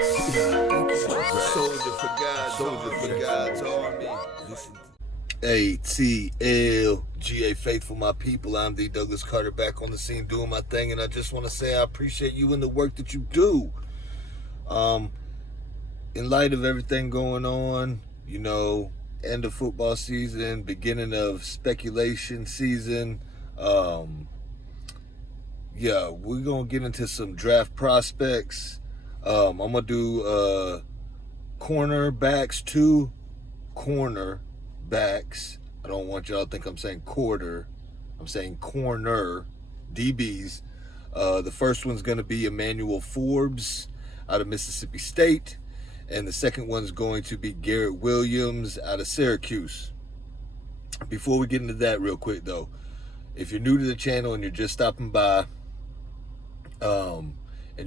Soldier for God's army. ATL.GA.FAITHFUL, my people. I'm the Douglas Carter, back on the scene doing my thing, and I just want to say I appreciate you and the work that you do. In light of everything going on, end of football season, beginning of speculation season, we're going to get into some draft prospects. I'm going to do cornerbacks, two cornerbacks. I don't want y'all to think I'm saying quarter. I'm saying corner, DBs. The first one's going to be Emmanuel Forbes out of Mississippi State. And the second one's going to be Garrett Williams out of Syracuse. Before we get into that real quick, though, if you're new to the channel and you're just stopping by, and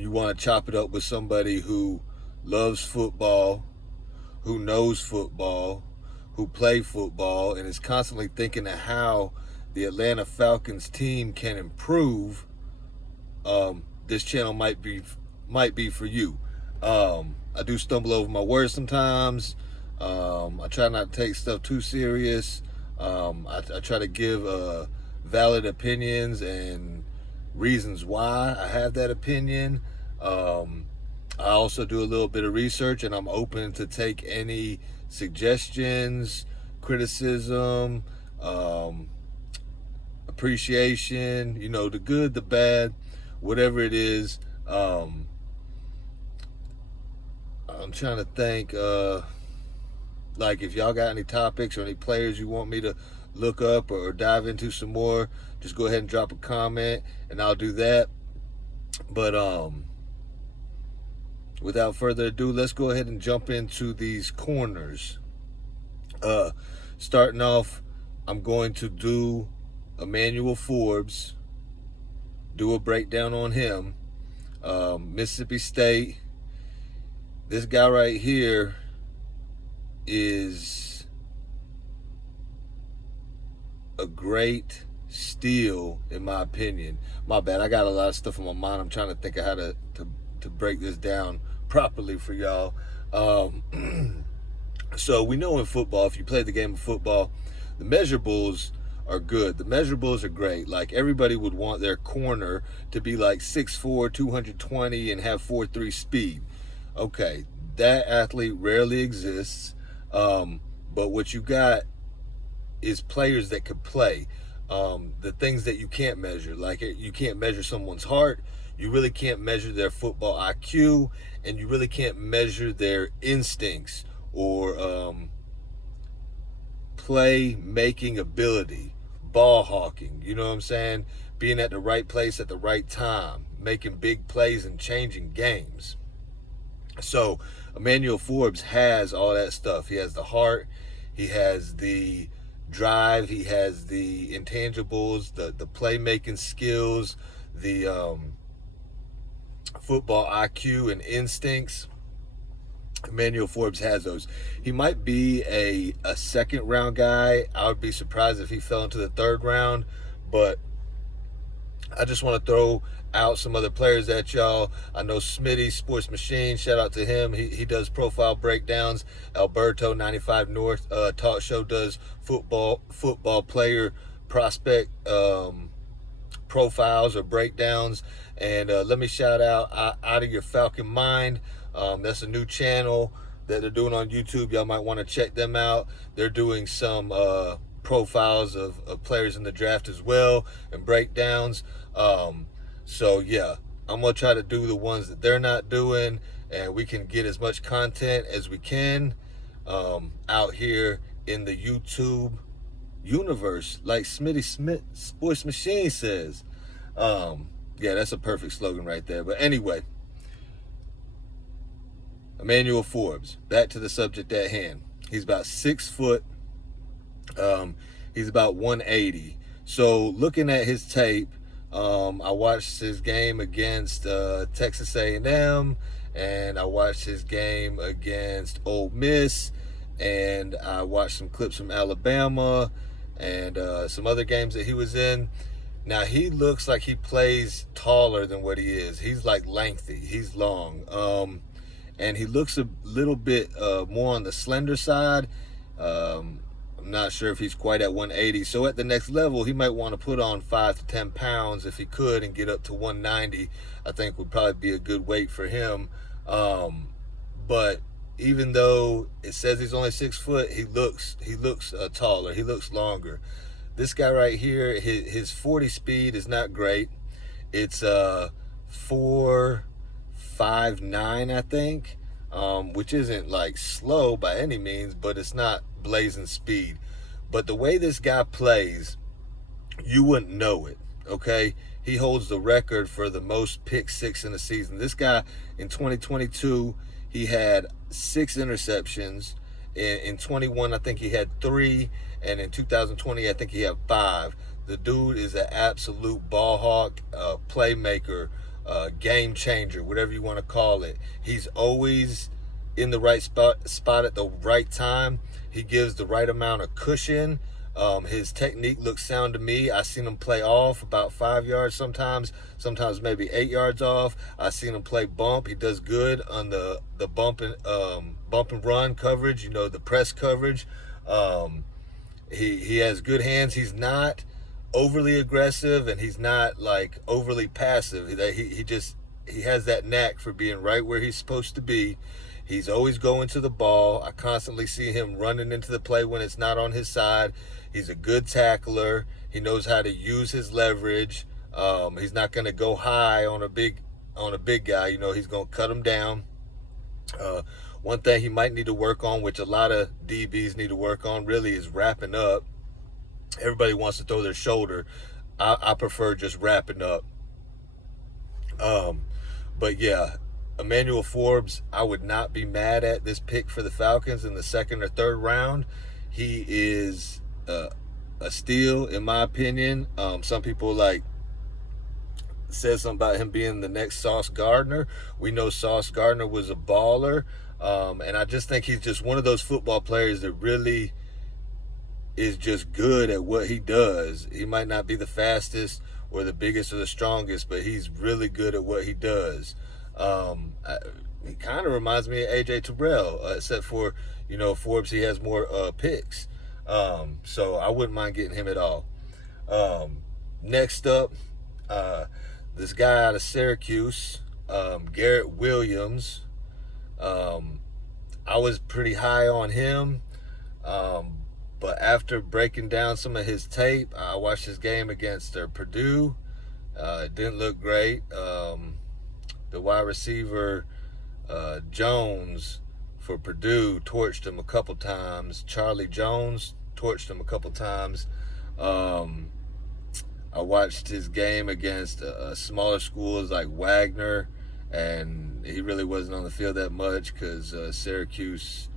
you want to chop it up with somebody who loves football, who knows football, who play football, and is constantly thinking of how the Atlanta Falcons team can improve, this channel might be for you. I do stumble over my words sometimes. I try not to take stuff too serious. I try to give valid opinions and reasons why I have that opinion. I also do a little bit of research, and I'm open to take any suggestions, criticism, appreciation, the good, the bad, whatever it is. I'm trying to think, like if y'all got any topics or any players you want me to look up or dive into some more, just go ahead and drop a comment and I'll do that. But without further ado, let's go ahead and jump into these corners. Starting off, I'm going to do Emmanuel Forbes, do a breakdown on him. Mississippi State. This guy right here is a great steal, in my opinion. My bad, I got a lot of stuff in my mind. I'm trying to think of how to break this down properly for y'all. So we know in football, if you play the game of football, the measurables are good. The measurables are great. Like, everybody would want their corner to be like 6'4", 220 and have 4.3 speed. Okay, that athlete rarely exists, but what you got is players that could play. The things that you can't measure, like you can't measure someone's heart, you really can't measure their football IQ, and you really can't measure their instincts or play-making ability, ball hawking, you know what I'm saying? Being at the right place at the right time, making big plays and changing games. So Emmanuel Forbes has all that stuff. He has the heart, he has the drive, he has the intangibles, the playmaking skills, the football IQ and instincts. Emmanuel Forbes has those. He might be a second round guy. I would be surprised if he fell into the third round, but I just want to throw out some other players at y'all. I know Smitty, Sports Machine, shout out to him. He does profile breakdowns. Alberto, 95 North Talk Show, does football player prospect profiles or breakdowns. And let me shout out Out of Your Falcon Mind. That's a new channel that they're doing on YouTube. Y'all might want to check them out. They're doing some profiles of players in the draft as well, and breakdowns. So yeah, I'm gonna try to do the ones that they're not doing, and we can get as much content as we can out here in the YouTube universe, like Smitty Smith Sports Machine says. Yeah, that's a perfect slogan right there. But anyway, Emmanuel Forbes, back to the subject at hand. He's about 6 foot. He's about 180. So looking at his tape, I watched his game against Texas A&M, and I watched his game against Ole Miss, and I watched some clips from Alabama and some other games that he was in. Now, he looks like he plays taller than what he is. He's like lengthy. He's long. and he looks a little bit more on the slender side. I'm not sure if he's quite at 180. So at the next level, he might want to put on 5 to 10 pounds if he could and get up to 190. I think would probably be a good weight for him. But even though it says he's only 6 foot, he looks taller. He looks longer. This guy right here, his 40 speed is not great. It's 4.59, I think, which isn't like slow by any means, but it's not blazing speed. But the way this guy plays, you wouldn't know it, okay? He holds the record for the most pick six in a season. This guy in 2022, he had 6 interceptions. In 21, I think he had 3, and in 2020, I think he had 5. The dude is an absolute ball hawk, playmaker, game changer, whatever you want to call it. He's always in the right spot at the right time. He gives the right amount of cushion. His technique looks sound to me. I've seen him play off about 5 yards sometimes maybe 8 yards off. I've seen him play bump. He does good on the bump and run coverage, the press coverage. He has good hands. He's not overly aggressive, and he's not like overly passive. He has that knack for being right where he's supposed to be. He's always going to the ball. I constantly see him running into the play when it's not on his side. He's a good tackler. He knows how to use his leverage. He's not going to go high on a big guy. He's going to cut him down. One thing he might need to work on, which a lot of DBs need to work on, really, is wrapping up. Everybody wants to throw their shoulder. I prefer just wrapping up. But yeah, Emmanuel Forbes, I would not be mad at this pick for the Falcons in the 2nd or 3rd round. He is a steal, in my opinion. Some people said something about him being the next Sauce Gardner. We know Sauce Gardner was a baller, and I just think he's just one of those football players that really is just good at what he does. He might not be the fastest or the biggest or the strongest, but he's really good at what he does. He kind of reminds me of AJ Terrell, except for, Forbes, he has more picks. So I wouldn't mind getting him at all. Next up, this guy out of Syracuse, Garrett Williams. I was pretty high on him. But after breaking down some of his tape, I watched his game against Purdue. It didn't look great. The wide receiver, Jones, for Purdue, torched him a couple times. Charlie Jones torched him a couple times. I watched his game against smaller schools like Wagner, and he really wasn't on the field that much because Syracuse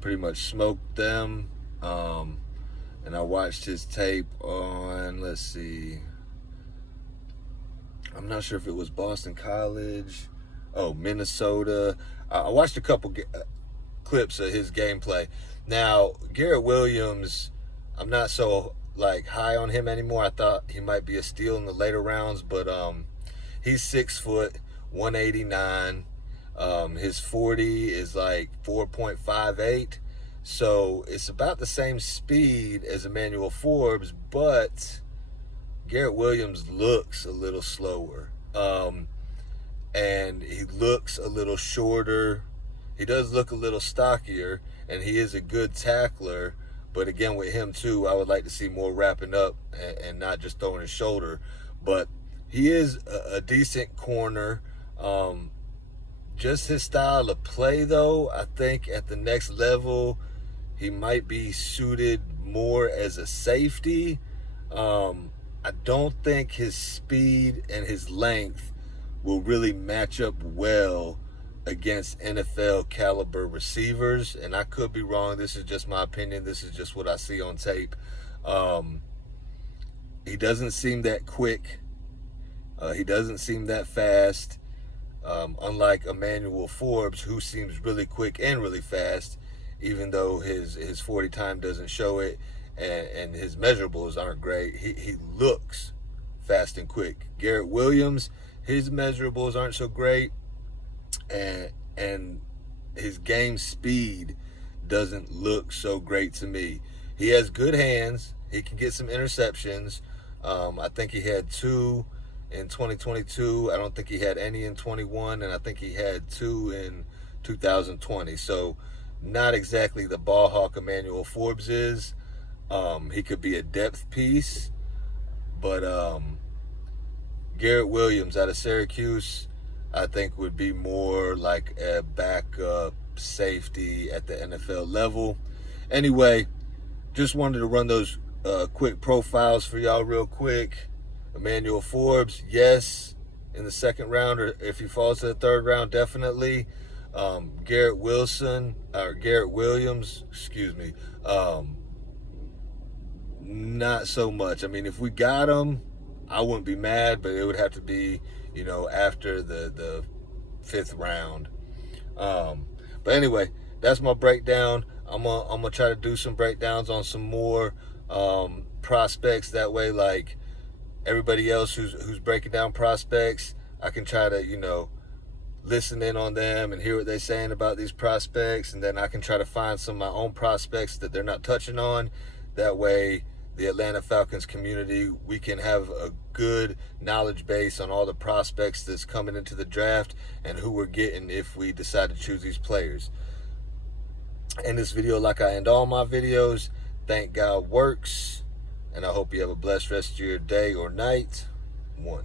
pretty much smoked them. And I watched his tape on, let's see, I'm not sure if it was Boston College, Minnesota. I watched a couple clips of his gameplay. Now, Garrett Williams, I'm not so high on him anymore. I thought he might be a steal in the later rounds, but he's 6 foot, 189. His 40 is 4.58. So it's about the same speed as Emmanuel Forbes, but Garrett Williams looks a little slower. And he looks a little shorter. He does look a little stockier, and he is a good tackler. But again, with him too, I would like to see more wrapping up and not just throwing his shoulder. But he is a decent corner. Just his style of play, though, I think at the next level, he might be suited more as a safety. I don't think his speed and his length will really match up well against NFL caliber receivers. And I could be wrong. This is just my opinion. This is just what I see on tape. He doesn't seem that quick. He doesn't seem that fast. Unlike Emmanuel Forbes, who seems really quick and really fast, even though his 40 time doesn't show it, and his measurables aren't great. He looks fast and quick. Garrett Williams, his measurables aren't so great, and his game speed doesn't look so great to me. He has good hands. He can get some interceptions. I think he had 2 in 2022. I don't think he had any in 21, and I think he had 2 in 2020. So not exactly the ball hawk Emmanuel Forbes is. He could be a depth piece, but Garrett Williams out of Syracuse, I think would be more like a backup safety at the NFL level. Anyway, just wanted to run those quick profiles for y'all real quick. Emmanuel Forbes, yes, in the second round, or if he falls to the third round, definitely. Garrett Williams, not so much. I mean, if we got him, I wouldn't be mad, but it would have to be, after the 5th round. But anyway, that's my breakdown. I'm gonna try to do some breakdowns on some more prospects. That way, like everybody else who's breaking down prospects, I can try to listen in on them and hear what they're saying about these prospects, and then I can try to find some of my own prospects that they're not touching on. That way, the Atlanta Falcons community, we can have a good knowledge base on all the prospects that's coming into the draft and who we're getting if we decide to choose these players. In this video, like I end all my videos, thank God works, and I hope you have a blessed rest of your day or night. 1.